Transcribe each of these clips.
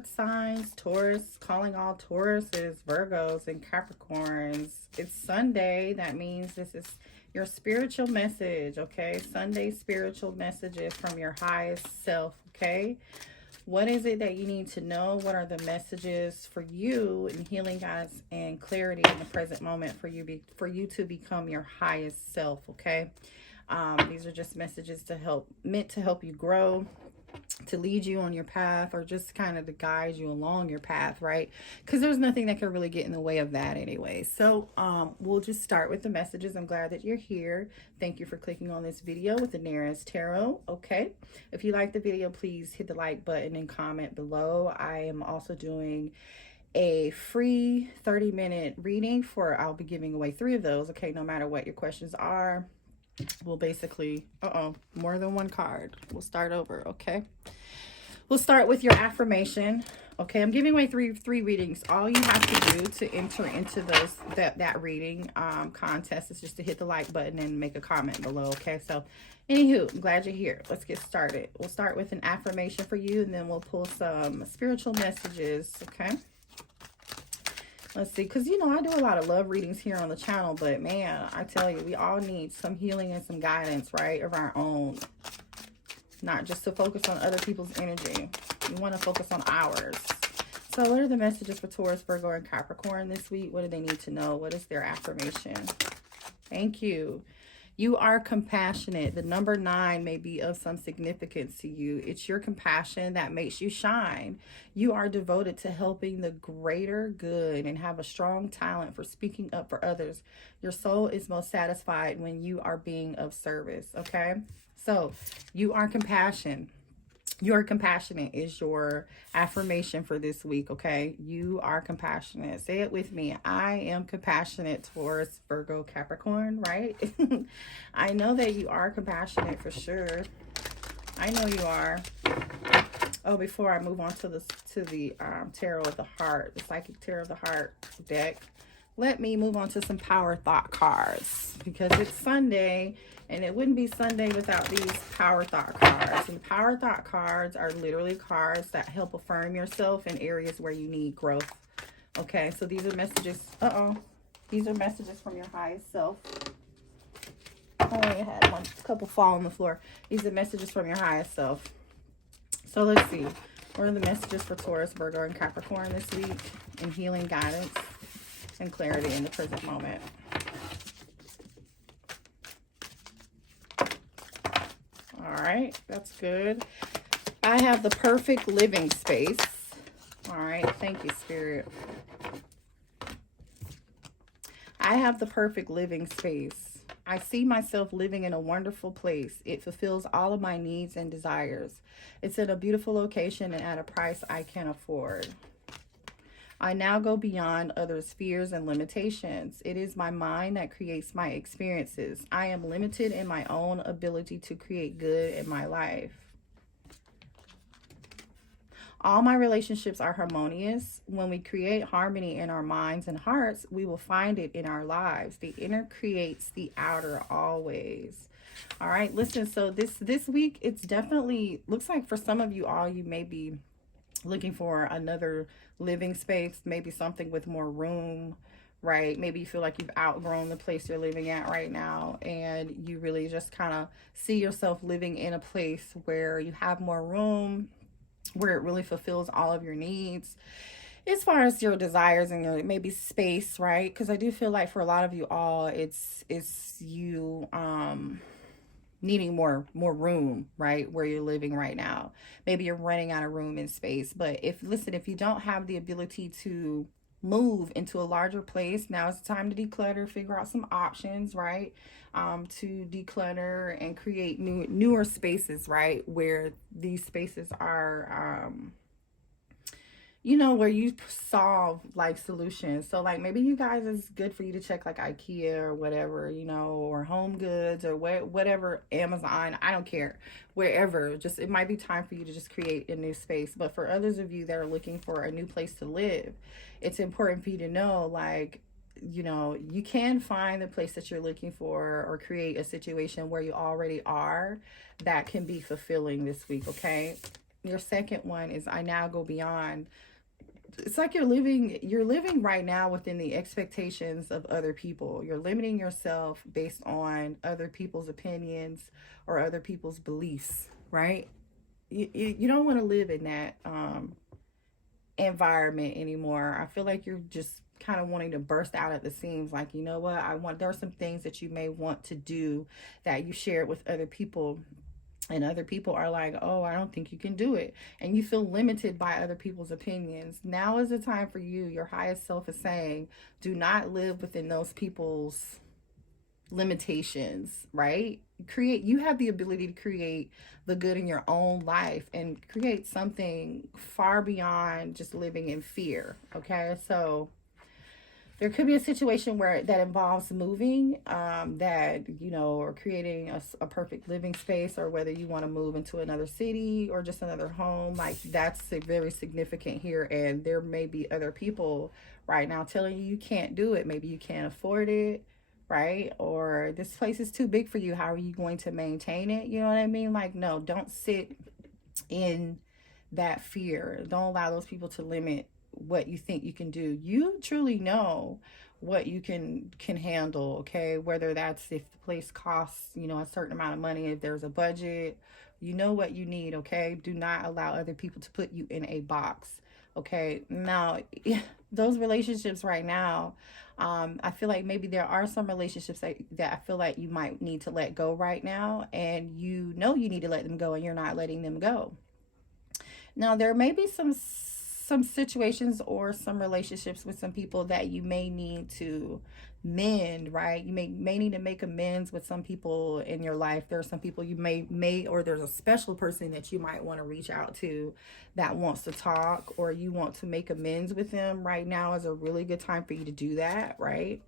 earth signs, Taurus, calling all Tauruses, Virgos, and Capricorns. It's Sunday. That means this is your spiritual message, okay? Sunday spiritual messages from your highest self, okay? What is it that you need to know? What are the messages for you in healing, guys, and clarity in the present moment for you to become your highest self, okay? These are just messages meant to help you grow, to lead you on your path, or just kind of to guide you along your path, right? Because there's nothing that can really get in the way of that anyway. So we'll just start with the messages. I'm glad that you're here. Thank you for clicking on this video with the Nearest Tarot. Okay, if you like the video, please hit the like button and comment below. I am also doing a free 30-minute reading I'll be giving away 3 of those. Okay, no matter what your questions are, we'll basically, more than one card. We'll start over, okay? We'll start with your affirmation. Okay, I'm giving away three readings. All you have to do to enter into that reading contest is just to hit the like button and make a comment below, okay? So, anywho, I'm glad you're here. Let's get started. We'll start with an affirmation for you, and then we'll pull some spiritual messages, okay? Let's see, because, I do a lot of love readings here on the channel, but, man, I tell you, we all need some healing and some guidance, right, of our own. Not just to focus on other people's energy. We want to focus on ours. So what are the messages for Taurus, Virgo, and Capricorn this week? What do they need to know? What is their affirmation? Thank you. You are compassionate. The number 9 may be of some significance to you. It's your compassion that makes you shine. You are devoted to helping the greater good and have a strong talent for speaking up for others. Your soul is most satisfied when you are being of service, okay? So you are compassionate. You're compassionate is your affirmation for this week, okay? You are compassionate. Say it with me. I am compassionate, Taurus, Virgo, Capricorn, right? I know that you are compassionate for sure. I know you are. Oh, before I move on to the Tarot of the Heart, the Psychic Tarot of the Heart deck, let me move on to some Power Thought cards, because it's Sunday, and it wouldn't be Sunday without these Power Thought cards. And Power Thought cards are literally cards that help affirm yourself in areas where you need growth. Okay, so these are messages. These are messages from your highest self. I only had a couple fall on the floor. These are messages from your highest self. So let's see. What are the messages for Taurus, Virgo, and Capricorn this week in healing, guidance, and clarity in the present moment? All right, that's good. I have the perfect living space. All right, thank you, Spirit. I have the perfect living space. I see myself living in a wonderful place. It fulfills all of my needs and desires. It's in a beautiful location and at a price I can afford. I now go beyond others' fears and limitations. It is my mind that creates my experiences. I am limited in my own ability to create good in my life. All my relationships are harmonious. When we create harmony in our minds and hearts, we will find it in our lives. The inner creates the outer always. All right, listen, so this week, it's definitely, looks like for some of you all, you may be looking for another living space, maybe something with more room, right? Maybe you feel like you've outgrown the place you're living at right now, and you really just kind of see yourself living in a place where you have more room, where it really fulfills all of your needs as far as your desires and your maybe space, right? Because I do feel like for a lot of you all, it's you needing more room, right, where you're living right now. Maybe you're running out of room and space. But if you don't have the ability to move into a larger place, now it's time to declutter, figure out some options, right, to declutter and create newer spaces, right, where these spaces are where you solve like solutions. So like maybe you guys, it's good for you to check like IKEA or whatever, or Home Goods or whatever, Amazon, I don't care, wherever. Just, it might be time for you to just create a new space. But for others of you that are looking for a new place to live, it's important for you to know, like, you can find the place that you're looking for or create a situation where you already are that can be fulfilling this week, okay? Your second one is I now go beyond. It's like you're living right now within the expectations of other people. You're limiting yourself based on other people's opinions or other people's beliefs, right? You don't want to live in that environment anymore. I feel like you're just kind of wanting to burst out at the seams, like, you know what, there are some things that you may want to do that you share with other people, and other people are like, oh, I don't think you can do it, and you feel limited by other people's opinions. Now is the time for you. Your highest self is saying, do not live within those people's limitations, right? You have the ability to create the good in your own life and create something far beyond just living in fear. Okay, so there could be a situation where that involves moving, that, or creating a perfect living space, or whether you want to move into another city or just another home. Like, that's very significant here. And there may be other people right now telling you can't do it. Maybe you can't afford it, right? Or this place is too big for you. How are you going to maintain it? You know what I mean? Like, no, don't sit in that fear. Don't allow those people to limit what you think you can do. You truly know what you can handle, okay? Whether that's if the place costs, a certain amount of money, if there's a budget, you know what you need, okay? Do not allow other people to put you in a box, okay? Now, those relationships right now, I feel like maybe there are some relationships that I feel like you might need to let go right now, and you need to let them go, and you're not letting them go. Now, there may be some situations or some relationships with some people that you may need to mend, right? You may need to make amends with some people in your life. There are some people you may or there's a special person that you might want to reach out to that wants to talk, or you want to make amends with them. Right now is a really good time for you to do that, right?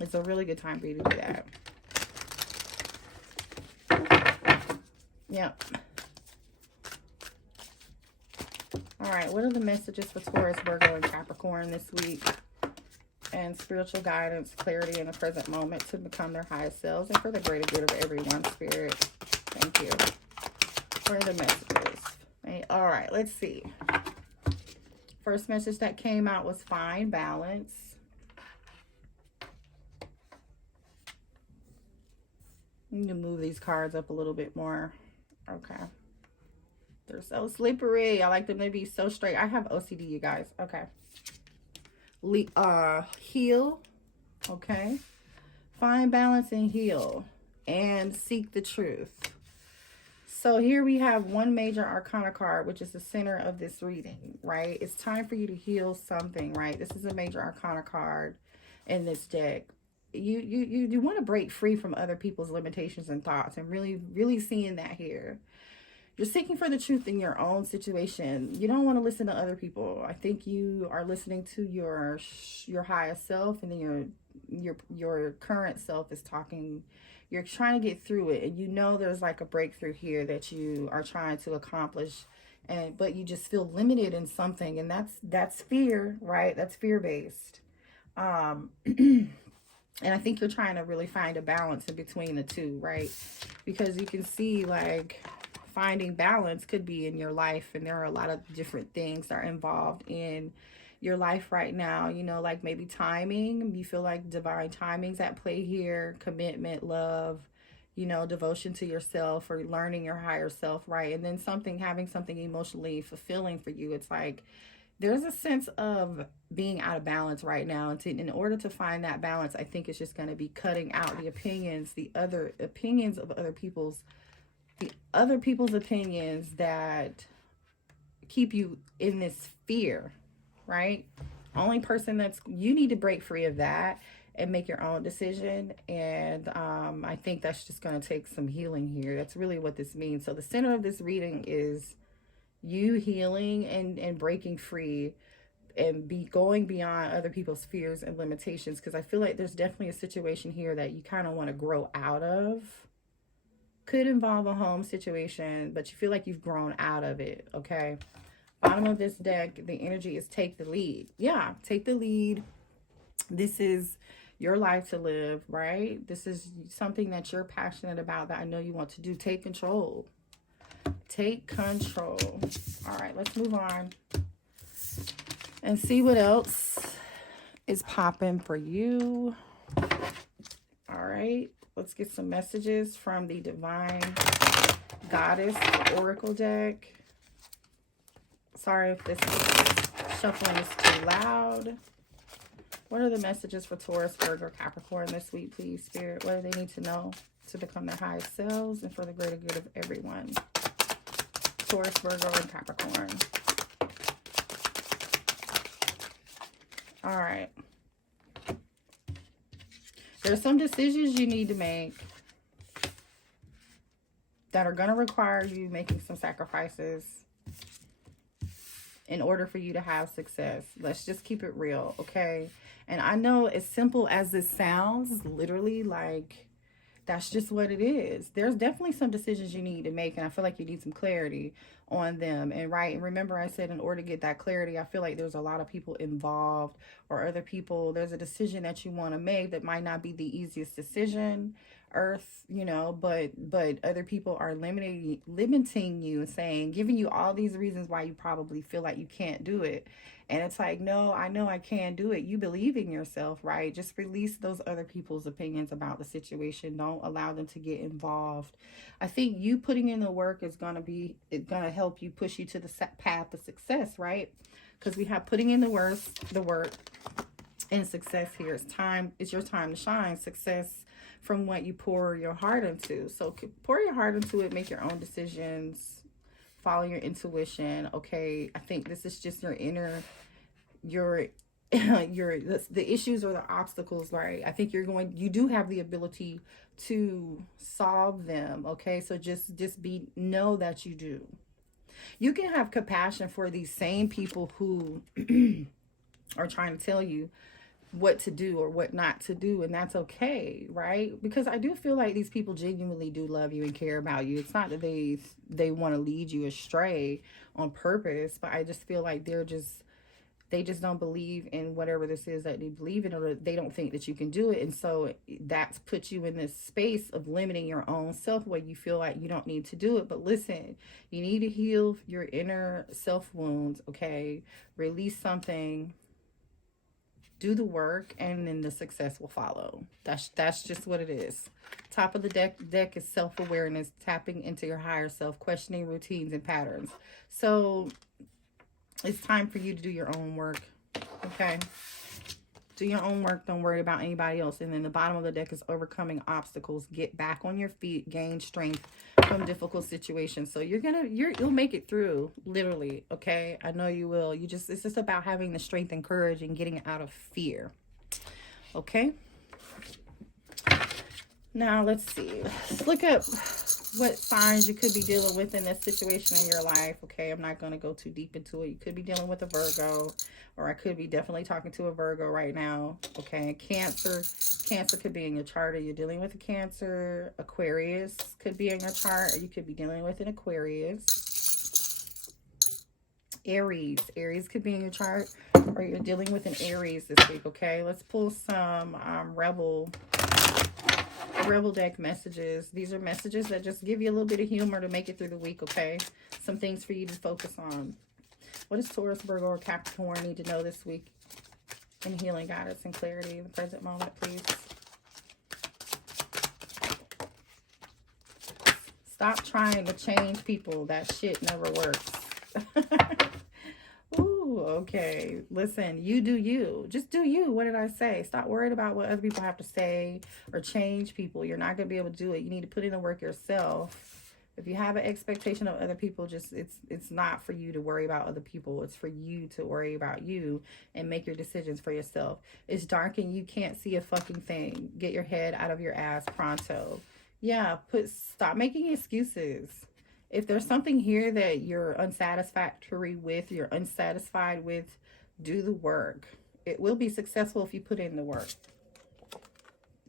It's a really good time for you to do that. Yeah. All right, what are the messages for Taurus, Virgo, and Capricorn this week? And spiritual guidance, clarity in the present moment to become their highest selves and for the greater good of everyone, Spirit. Thank you. What are the messages? All right, let's see. First message that came out was find balance. I need to move these cards up a little bit more. Okay. They're so slippery. I like them to be so straight. I have OCD, you guys. Okay. Heal. Okay. Find balance and heal. And seek the truth. So here we have one major arcana card, which is the center of this reading, right? It's time for you to heal something, right? This is a major arcana card in this deck. You want to break free from other people's limitations and thoughts, and really seeing that here. You're seeking for the truth in your own situation. You don't want to listen to other people. I think you are listening to your highest self, and then your current self is talking. You're trying to get through it, and there's like a breakthrough here that you are trying to accomplish, but you just feel limited in something, and that's fear, right? That's fear-based. And I think you're trying to really find a balance in between the two, right? Because you can see, like, finding balance could be in your life, and there are a lot of different things that are involved in your life right now, like maybe timing. You feel like divine timing's at play here, commitment, love, devotion to yourself, or learning your higher self, right? And then having something emotionally fulfilling for you. It's like there's a sense of being out of balance right now, and in order to find that balance, I think it's just going to be cutting out the other opinions of other people's opinions that keep you in this fear, right? Only person you need to break free of that and make your own decision. And I think that's just going to take some healing here. That's really what this means. So the center of this reading is you healing and breaking free and going beyond other people's fears and limitations, because I feel like there's definitely a situation here that you kind of want to grow out of. Could involve a home situation, but you feel like you've grown out of it, okay? Bottom of this deck, the energy is take the lead. Yeah, take the lead. This is your life to live, right? This is something that you're passionate about, that I know you want to do. Take control. Take control. All right, let's move on and see what else is popping for you. All right, let's get some messages from the Divine Goddess Oracle deck. Sorry if this shuffling is too loud. What are the messages for Taurus, Virgo, Capricorn this week, please, Spirit? What do they need to know to become their highest selves and for the greater good of everyone? Taurus, Virgo, and Capricorn. All right. There's some decisions you need to make that are going to require you making some sacrifices in order for you to have success. Let's just keep it real, okay? And I know, as simple as this sounds, literally, like, that's just what it is. There's definitely some decisions you need to make, and I feel like you need some clarity on them. And remember I said, in order to get that clarity, I feel like there's a lot of people involved, or other people. There's a decision that you want to make that might not be the easiest decision, Earth, you know, but other people are limiting you and saying, giving you all these reasons why you probably feel like you can't do it. And it's like, no, I know I can do it. You believe in yourself, right? Just release those other people's opinions about the situation. Don't allow them to get involved. I think you putting in the work is going to help you, push you to the path of success, right? Because we have putting in the work and success here. It's your time to shine. Success from what you pour your heart into. So pour your heart into it, make your own decisions, follow your intuition. Okay, I think this is just your inner, the issues or the obstacles, right? I think you do have the ability to solve them. Okay, so just know that you do. You can have compassion for these same people who are trying to tell you what to do or what not to do, and that's okay, right? Because I do feel like these people genuinely do love you and care about you. It's not that they want to lead you astray on purpose, but I just feel like they just don't believe in whatever this is that they believe in, or they don't think that you can do it. And so that's put you in this space of limiting your own self where you feel like you don't need to do it. But listen, you need to heal your inner self wounds, okay? Release something, do the work, and then the success will follow. That's just what it is. Top of the deck is self-awareness, tapping into your higher self, questioning routines and patterns. So it's time for you to do your own work, okay? Do your own work. Don't worry about anybody else. And then the bottom of the deck is overcoming obstacles. Get back on your feet, gain strength from difficult situations. So you'll make it through, literally, okay? I know you will. It's just about having the strength and courage and getting out of fear, okay? Now, let's see. Let's look up what signs you could be dealing with in this situation in your life, okay? I'm not going to go too deep into it. You could be dealing with a Virgo, or I could be definitely talking to a Virgo right now, okay? Cancer could be in your chart, or you're dealing with a Cancer. Aquarius could be in your chart, or you could be dealing with an Aquarius. Aries could be in your chart, or you're dealing with an Aries this week, okay? Let's pull some Rebel deck messages. These are messages that just give you a little bit of humor to make it through the week, okay? Some things for you to focus on. What does Taurus, Virgo, or Capricorn need to know this week in healing, guidance, and clarity in the present moment, please? Stop trying to change people. That shit never works. Ooh, okay. Listen, you do you. Just do you. What did I say? Stop worrying about what other people have to say or change people. You're not going to be able to do it. You need to put in the work yourself. If you have an expectation of other people, it's not for you to worry about other people. It's for you to worry about you and make your decisions for yourself. It's dark and you can't see a fucking thing. Get your head out of your ass pronto. Yeah, stop making excuses. If there's something here that you're unsatisfied with, do the work. It will be successful if you put in the work.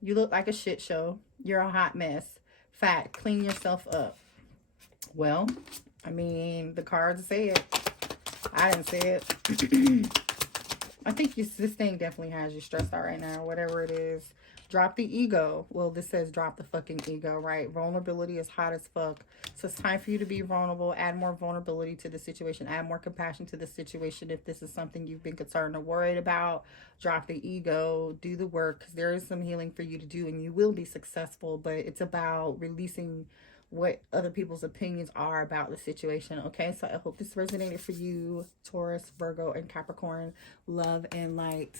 You look like a shit show. You're a hot mess. Fact, clean yourself up. Well, I mean, the cards say it. I didn't say it. I think this thing definitely has you stressed out right now, whatever it is. Drop the ego. Well, this says drop the fucking ego, right? Vulnerability is hot as fuck. So it's time for you to be vulnerable. Add more vulnerability to the situation. Add more compassion to the situation. If this is something you've been concerned or worried about, drop the ego. Do the work, because there is some healing for you to do and you will be successful. But it's about releasing what other people's opinions are about the situation. Okay, so I hope this resonated for you, Taurus, Virgo, and Capricorn. Love and light.